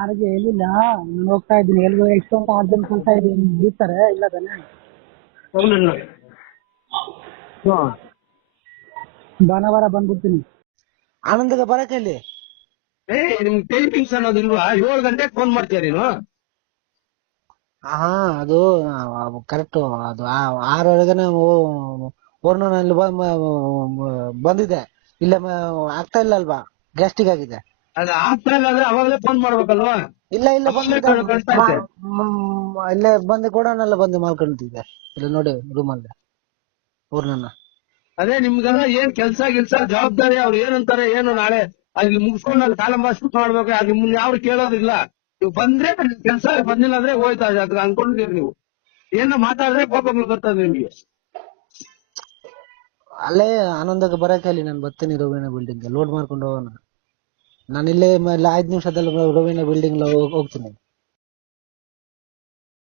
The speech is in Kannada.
ಯಾರಿಗೆ ಹೇಳಿಲ್ಲ. ನಾನು ಹೋಗ್ತಾ ಇದ್ದೀನಿ ಎಲ್ಗೋ ಎಷ್ಟೊಂದು ಅರ್ಜೆಂಟ್ ಕೆಲಸ ಇದೆ, ಬಿಡ್ತಾರೆ ಇಲ್ಲ ತಾನೆ. ಅವನನ್ನ ಭಾನುವಾರ ಬಂದ್ಬಿಡ್ತೀನಿ. ಆನಂದಗ ಬರಕ್ಕೆ ಇಲ್ಲಿ ನಿಮ್ ಟೈಮಿಂಗ್ಸ್ ಅನ್ನೋದಿಲ್ವಾ? 7 ಗಂಟೆಗೆ ಫೋನ್ ಮಾಡ್ತೀಯ ನೀನು? ಹಾ ಅದು ಕರೆಕ್ಟ್. ಅದು 6 ಊರ್ನಲ್ಲಿ ಬಂದಿದೆ. ಇಲ್ಲ ಆಗ್ತಾ ಇಲ್ಲ ಅಲ್ವಾ, ಗ್ಯಾಸ್ಟಿಕ್ ಆಗಿದೆ. ಅದು ಆಗ್ತಾ ಇಲ್ಲ ಅಂದ್ರೆ ಅವಾಗಲೇ ಫೋನ್ ಮಾಡ್ಬೇಕಲ್ವಾ? ಇಲ್ಲ ಇಲ್ಲ ಬಂದಿದ್ದ ಕಳ್ಸ್ತಾ ಇದ್ದೆ. ಇಲ್ಲೇ ಬಂದು ಕೊಡೋನೆಲ್ಲ ಬಂದು ಮಾಡ್ಕೊಂತಿದ್ದೆ. ಇಲ್ಲ ನೋಡಿ ರೂಮಲ್ಲಿ ಊರ್ನನ್ನ. ಅದೇ ನಿಮ್ಗೆಲ್ಲ ಏನ್ ಕೆಲ್ಸ ಗಿಲ್ಸ ಜವಾಬ್ದಾರಿ ಅವ್ರು ಏನಂತಾರೆ ಏನು ನಾಳೆ ಅಲ್ಲಿ ಮುಗಿಸ್ಕೊಂಡು ಅಲ್ಲಿ ಕಾಲಂಬ ಶುರು ಮಾಡ್ಬೇಕು. ಅದು ನಿಮ್ಮನ್ನ ಯಾರು ಕೇಳೋದಿಲ್ಲ. ನೀವು ಬಂದ್ರೆ ಕೆಲ್ಸ, ಬಂದಿಲ್ಲ ಅಂದ್ರೆ ಹೋಯ್ತಾ ಅದ್ರ ಅನ್ಕೊಂಡಿದ್ದೀರಿ ನೀವು. ಏನೋ ಮಾತಾಡಿದ್ರೆ ಕೋಪ ಬರ್ತದೆ ನಿಮ್ಗೆ. ಅಲ್ಲೇ ಆನಂದಕ್ಕೆ ಬರಕ್ಕೆ ಅಲ್ಲಿ ನಾನು ಬರ್ತೀನಿ ರವೀಣ ಬಿಲ್ಡಿಂಗ್ ಲೋಡ್ ಮಾಡ್ಕೊಂಡು ಹೋಗೋಣ. ನಾನು ಇಲ್ಲೇ 5 ನಿಮಿಷದಲ್ಲಿ ರವೀಣ ಬಿಲ್ಡಿಂಗ್ ಹೋಗ್ತೀನಿ.